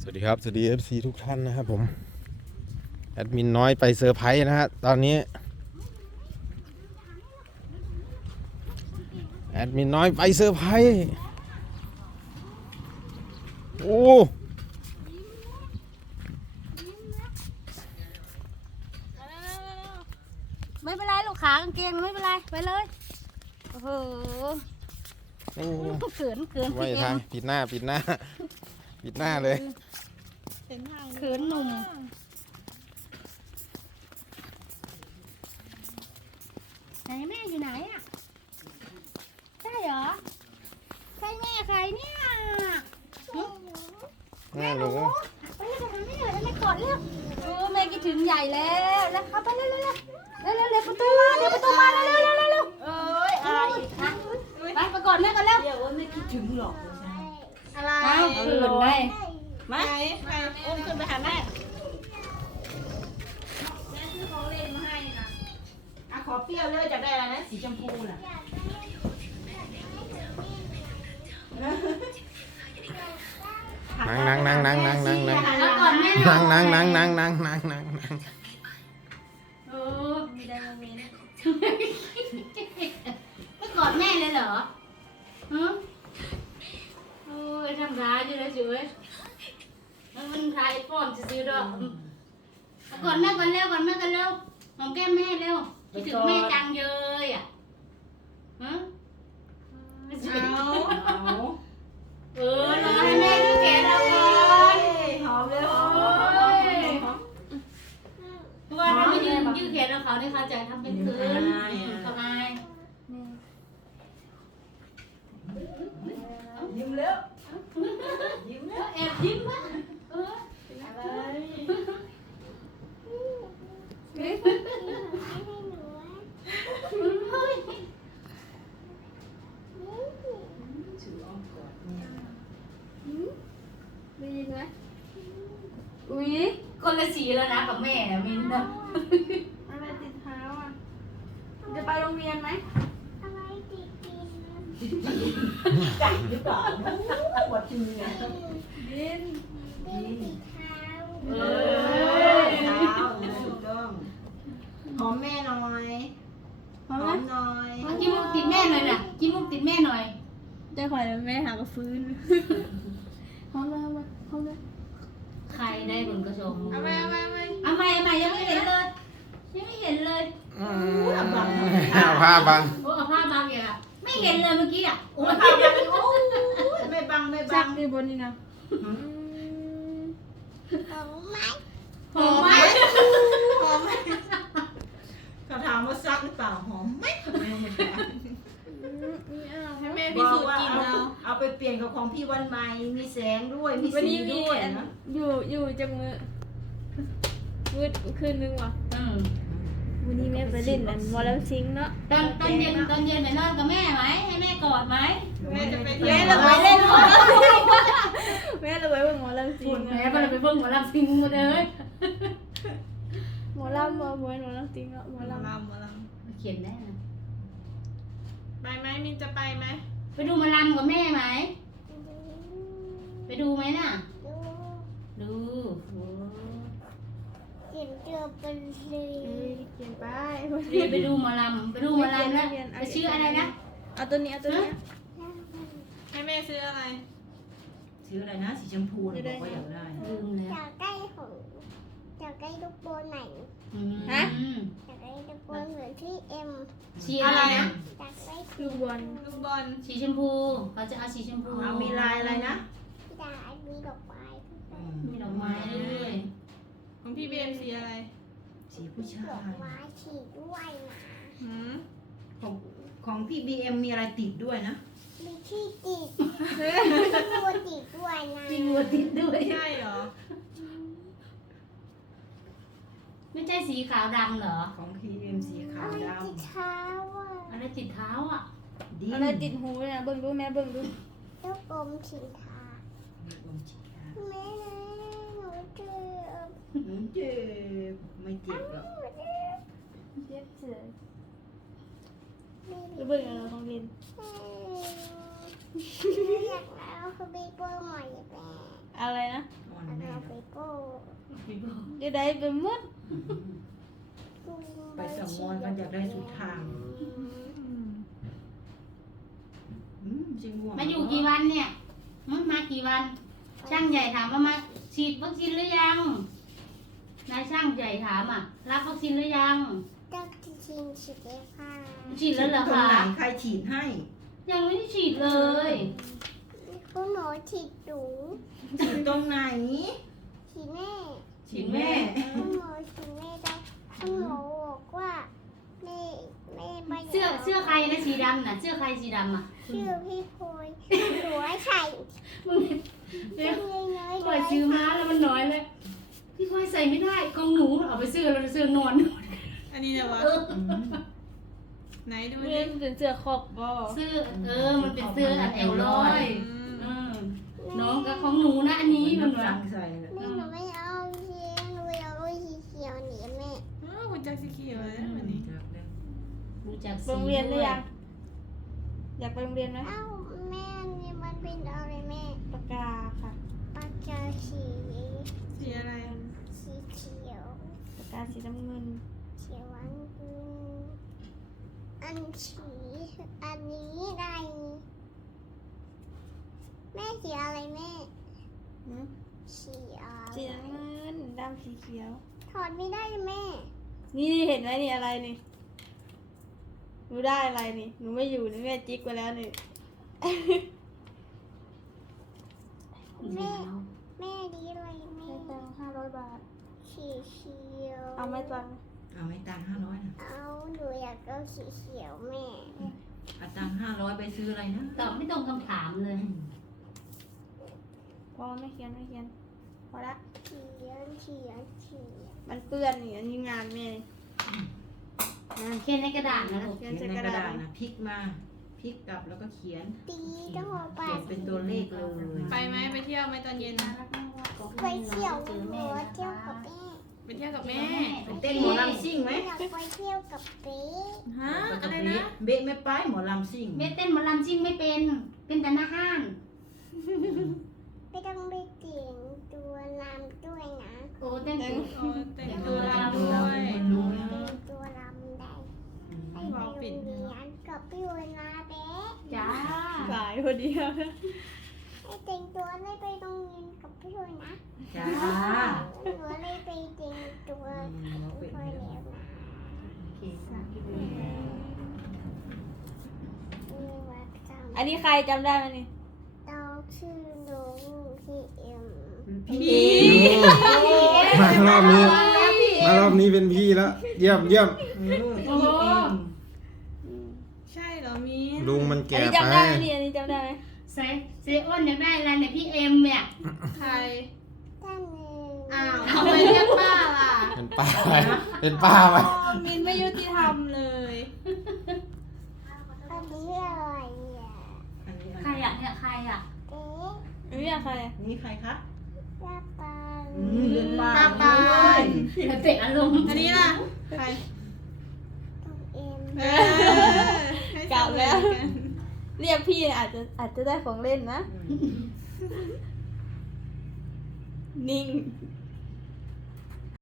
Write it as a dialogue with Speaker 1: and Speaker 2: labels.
Speaker 1: วัสดีครับสวัสดี FC ทุกท่านนะครับผมแอดมินน้อยไปเซอร์ไพรส์นะฮะตอนนี้แอดมินน้อยไปเซอร์ไพรส์โอ้
Speaker 2: ไม่เป็นไรลูกขากางเกงไม่เป็นไรไปเลยโอ้โห
Speaker 1: โอ้
Speaker 2: เขิน
Speaker 1: ไม่
Speaker 2: พี่เอ็
Speaker 1: ทาง
Speaker 2: ม
Speaker 1: ปิดหน้าปิดหน้าปิดหน้าเลย
Speaker 2: เขินหนุ่มไหนแม่อยู่ไหนอ่ะใช่เหรอใช่แม่ใครเนี่ยหึ
Speaker 1: แม่หนู
Speaker 2: ไปเลยไปหาแม่เลยแม่กอดเร็วแม่คิดถึงใหญ่แล้วแล้วเข้าไปเร็วประตูมาเร็วเร็วเอ้ยอะไรอีกนะไปไปกอดแม่กันเร็ว
Speaker 3: เดี๋ยวว่าไม่คิดถึงหรอก
Speaker 2: อะไรเขินได้
Speaker 3: มาอุ้มขึ้นไปหาแม่ขอเปรี้ยวเลยจะได้อะไรนะสีชมพูน่ะ
Speaker 2: แล้วกอดแม่
Speaker 1: นั่ง
Speaker 2: โอ้มีได้โมเมนต์ไม่กอดแม่เลยเหรอฮะโอ้ยทำร้ายอยู่นะจุ๋ยมันทายป้อมจะซื้อดอกกอดแม่กันเร็วหอมแก้มแม่เร็วคิดถึงแม่จังเลยอ่ะฮะรอให้แม่ดูแกเราก่อน
Speaker 3: หอมเลยหอม
Speaker 2: เพราะว่าถ้าไม่ยืดแขนเขาเนี่ยเขาจะทำเป็นคืนเขาอาย
Speaker 3: ยิ้มแล้วยิ้มแล้ว
Speaker 2: แอบยิ้มอ่ะ
Speaker 3: อะไรถืออ้อมกอดเนี่ย
Speaker 2: ได้ยินไหมอุ๊ยคนละสีแล้วนะกับแม่มินนะ
Speaker 4: อะไรติดเท้าอ่ะ จะไปโรงเรียนไหม
Speaker 3: จับหรือเปล่าปวดจริงไง
Speaker 4: ดิน
Speaker 3: เออเท้าถูกต้องหอมแม่หน่อยหอมหน่อย
Speaker 2: จิ้มมุกติดแม่หน่อยนะจิ้มมุกติดแม่หน่อย
Speaker 4: จะคอยแล้วแม่หากระฟื้นห้องเลยห้องเลย
Speaker 2: ใครได้บุญกระชม
Speaker 4: เอาไป
Speaker 2: เอาใหม่ยังไม่เห็นเลย
Speaker 1: เอาผ้าบัง
Speaker 2: โอ้เอาผ้าบังอย่างอ่ะไม่เห็นเลยเมื่อกี้อ่ะโอ้
Speaker 3: ไม่บังไม่
Speaker 4: จั
Speaker 3: บั
Speaker 4: บ
Speaker 3: ง
Speaker 4: ดีบนนี่นะ
Speaker 2: หอมไหม
Speaker 3: หอมไหมเขาถามว่าซักหรือเปล่าหอมไหม
Speaker 4: ให้แม่พิสูจน์กินเอา
Speaker 3: เอาไปเปลี่ยนกับของพี่วันใหม่มีแสงด้วยมี
Speaker 4: วัน
Speaker 3: สี
Speaker 4: นี้มี
Speaker 3: ด้วยนะ
Speaker 4: อยู่จังมืดคืนนึงว่ะ วันนี้แม่ไปเล่นอันวอลเลย์ซิงเนาะ
Speaker 2: ตอนเย็นไปนอนกับแม่ไหมให้แม่กอดไหม
Speaker 3: แม่จะไป
Speaker 4: แม่เราไปเล่นแม่เราไปเบิ่งหมอลำซิ
Speaker 2: คุ
Speaker 4: ง
Speaker 2: ณแม่ก็เลยไปเบิ่งหมอลำซิงหมดเลย
Speaker 4: หมอลำหมอลำซิงเนาะหมอลำ
Speaker 2: เขียนได้นะ
Speaker 4: ไปไหมมินจะไปไหม
Speaker 2: ไปดูหมอลำกับแม่ไหมไปดูไหมน่ะดู
Speaker 4: เขียนไป
Speaker 2: ไปดูหมอลำแล้วไปชื่ออะไรนะ
Speaker 4: เอาตัวนี้
Speaker 5: ให้แม่ซื้ออะไร
Speaker 3: ซื้ออะไรนะสีชมพูนะบอกว่าอยากได้
Speaker 2: ลืมแล้ว
Speaker 6: อยากได้ของอยากได้ลูกบอลไหน
Speaker 2: ฮะ
Speaker 6: อยากได้ลูกบอลเหมือนที่เอ็ม
Speaker 2: สีอะไรนะ
Speaker 6: อยากได้
Speaker 4: ลูกบอล
Speaker 5: ลูกบอล
Speaker 2: สีชมพูเขาจะเอาสีชมพู
Speaker 3: เอามีลายอะไรนะ
Speaker 6: อยากมีดอกไม้
Speaker 2: มีดอกไม้ด้วย
Speaker 5: ของพี่เบมสีอะไร
Speaker 3: สีผู้ชา
Speaker 6: ดอก
Speaker 3: ย
Speaker 6: ไม้ฉีดด้วยนะ
Speaker 5: หืม
Speaker 3: ของพี่บีเอ็มมีอะไรติดด้วยนะ
Speaker 6: มีที่ติดมีตัวติดด้วยนะ
Speaker 2: มีวัวติดด้วย
Speaker 5: ใช่เหรอ
Speaker 2: ไม่ใช่สีขาวดำเหรอ
Speaker 3: ของพี่บีเอ็มสีขาว
Speaker 6: อะไร
Speaker 3: ด
Speaker 6: ติดเท้าอ่ะ
Speaker 2: อะไรติดเท้าอ่ะ
Speaker 3: ำดิน
Speaker 4: อะไรติดหูเนี่ยเบิ่งดูแม่เบิ่งดู
Speaker 6: ลูกอมฉีดเท้า
Speaker 3: มีอมฉีดยา
Speaker 6: แม่หนูเจ็บ
Speaker 3: เจ็บไม่เจ็บหรอก
Speaker 4: เจ็บเสือ
Speaker 6: แม่
Speaker 4: ไปเบิ่งอะไรของลิน
Speaker 6: อยากเอาคือบีโป้ใหม่แม่
Speaker 4: อะไรนะ
Speaker 3: อ่อนแม่
Speaker 6: โก้
Speaker 4: เดี๋ยวได้ไปหมด
Speaker 6: ลุง
Speaker 3: ไปสมอนมันอยากได้สุดทางจริงหัว
Speaker 2: มาอยู่กี่วันเนี่ยมากี่วัน ช่างใหญ่ถามว่ามาฉีดวัคซีนหรือยังนายช่างใหญ่ถามอ่ะรับวัคซีนหรือยัง
Speaker 6: ตักจริงๆฉีดได้ค่ะ
Speaker 2: ฉีดแล้วเหรอ
Speaker 3: ตรง
Speaker 2: คะ
Speaker 3: ไหนใครฉีดให้
Speaker 2: ยังไม่ได้ฉีดเลย
Speaker 6: คุณหมอฉีดหนู
Speaker 3: ฉีดตรงไหน
Speaker 6: ฉีดแม่
Speaker 3: ฉีดแม่
Speaker 6: คุณหมอฉีดแม่แล้วคุณหมอบอกว่าแม่ไม่
Speaker 2: เสื้อใครนะสีดำน่ะเสื้อใครสีดำอ่ะ
Speaker 6: ชื่อพี่พลอยหนูไอ้ไข่
Speaker 2: มึง
Speaker 6: ชื่อน้อยๆ
Speaker 2: ปล่อยซื้อมาแล้วมันน้อยเลยพี่พลอยใส่ไม่ได้กองหนูเอาไปซื้อเราจะซื้อนอน
Speaker 5: อันนี้เดี๋ยววะไหนดู
Speaker 4: เรื่
Speaker 5: ดิ
Speaker 4: องเป็นเสื้อครอบบ่
Speaker 2: เสื้อมันเป็นเสื้ออันแอวลอย
Speaker 5: อืม
Speaker 2: น้องกับของหนูนะอันนี้มัน
Speaker 3: จั
Speaker 2: วะ
Speaker 3: งใส่เลย
Speaker 6: แม่หนูไม่เอาสีหนูเอาสีเขียวหนีแม่
Speaker 5: อ้าวคุณจักรสีเขียวเลยวันนี้
Speaker 2: รู้จัก
Speaker 4: โรงเรียนหรือยังอยากไปโรงเรียนไหม
Speaker 6: เอ้าแม่นี่มันเป็นอะไรแม่
Speaker 4: ปากกาค่ะ
Speaker 6: ปากกาสี
Speaker 5: สีอะไร
Speaker 6: สีเขียว
Speaker 4: ปากกาสีน้ำเงิน
Speaker 6: เขียวอันสีอันนี้ได้แม่สีอะไรแม่
Speaker 4: หืม
Speaker 6: สีอะไร
Speaker 4: สีน้ำเงินดำสีเขียว
Speaker 6: ถอดไม่ได้แม่
Speaker 4: นี่เห็นไหมนี่อะไรนี่หนูได้อะไรนี่หนูไม่อยู่นี่แม่จิ๊กไปแล้วนี่
Speaker 6: แม่แม่ดีอะไรแม่
Speaker 4: ได้ตังค์500 บาท
Speaker 6: สีเขียว
Speaker 4: เอาไหม่ตังค์
Speaker 3: เอาไม่ตัง500นะ
Speaker 6: เอาหนูอยากเอาสีเขียวแม่
Speaker 3: เอาตัง500ไปซื้ออะไรนะ
Speaker 2: ตอบไม่ตรงคำถามเลย
Speaker 4: พอไม่เขียนพอละ
Speaker 6: เขียวเขียวเขียว
Speaker 4: มันเปื้อนนี่อันนี้งานแม่
Speaker 2: เขียนในกระดาษนะ
Speaker 4: เขียน
Speaker 3: เขียน
Speaker 4: ใส่
Speaker 3: ใน
Speaker 4: ก
Speaker 3: ก
Speaker 4: ระ
Speaker 3: ระ
Speaker 4: ดา
Speaker 3: ดา
Speaker 4: ษ
Speaker 3: ษนะพลิกมาพลิกกลับแล้วก็เขียน
Speaker 6: ตีต้องเอาไป
Speaker 3: เขียนเป็นตัวเลขเลย
Speaker 5: ไปไหมไปเที่ยวไหมตอนเย็นนะ
Speaker 6: ไปเที่ยวหนูเที่ยวกับแม่
Speaker 5: ไปเที่ยวกับแม่
Speaker 3: ไปเต้นหมอลำซิ่งไหม
Speaker 6: อยากไปเที่ยวกับเป๊
Speaker 5: ฮะ
Speaker 3: ไป
Speaker 5: อะ
Speaker 3: กับ
Speaker 5: ไร
Speaker 3: เบ๊
Speaker 5: นะ
Speaker 3: เบ๊ไม่ไปหมอลำซิ่ง
Speaker 2: เม็ดเต้นหมอลำซิ่งไม่เป็นแต่หน้าห้าง
Speaker 6: ไม่ต้องไปเตียงตัวลำด้วยนะ
Speaker 2: โอ้เต้นถึง
Speaker 5: โอ้แต่งตัวรำ
Speaker 3: ดู
Speaker 5: ด้
Speaker 3: แล้ว
Speaker 5: วย
Speaker 3: เป็นดูแล้ว
Speaker 6: เป็นตัวลำได้ให้ไปโรงเรียนกับพี่วนาเป๊
Speaker 2: จ้า
Speaker 4: สายพอดีอะ
Speaker 6: ให้แต่งตัวได้ไปโรงเรียนกับพี่วนะ
Speaker 3: จ้า
Speaker 6: หนูเลยไปแต่งตัวพี่วแล้วนะมีวัดจำ
Speaker 4: อันนี้ใครจำได้ไหมนี่
Speaker 6: เราชื่อน้องพี่เอ็ม
Speaker 3: พี่
Speaker 1: มารอบนี้ มารอบนี้เป็นพี่แล้ว เยี่ยม
Speaker 3: พี่เอ็ม
Speaker 5: ใช่เหรอมีน
Speaker 1: ลุงมัน
Speaker 4: อัน
Speaker 1: แก่
Speaker 4: นี้
Speaker 1: ไป
Speaker 4: จำได้ไหมนี่อันนี้จำได้ไหม
Speaker 2: เซอ้นอยากได้อะไรเนี่ยพี่เอ็มเนี่ย
Speaker 5: ใคร
Speaker 6: ท่านหนึ่ง
Speaker 5: อ้าวทำไมเรียกป้าล่ะ
Speaker 1: เป็นป้าไหมเป็นป้าไหม
Speaker 5: อ๋อมินไม่ยุติธรรมเลย
Speaker 6: อันนี้อะไรอ่ะ
Speaker 3: อันนี้
Speaker 2: ใครอ่ะเนี่ยใครอ่ะ
Speaker 6: เอ๊ะ
Speaker 4: อันนี้ใครอะ
Speaker 3: นี่ใครคะ
Speaker 6: ลาปัง
Speaker 3: เรียนป้า
Speaker 5: ตาปาน
Speaker 2: เตะอารมณ์
Speaker 5: อันนี้ล่ะ ใคร
Speaker 6: น้องเอ็ม
Speaker 5: เออให้
Speaker 4: กลับแล้ว
Speaker 5: เสมอกัน
Speaker 4: เรียกพี่อาจจะได้ของเล่นนะ นิ่ง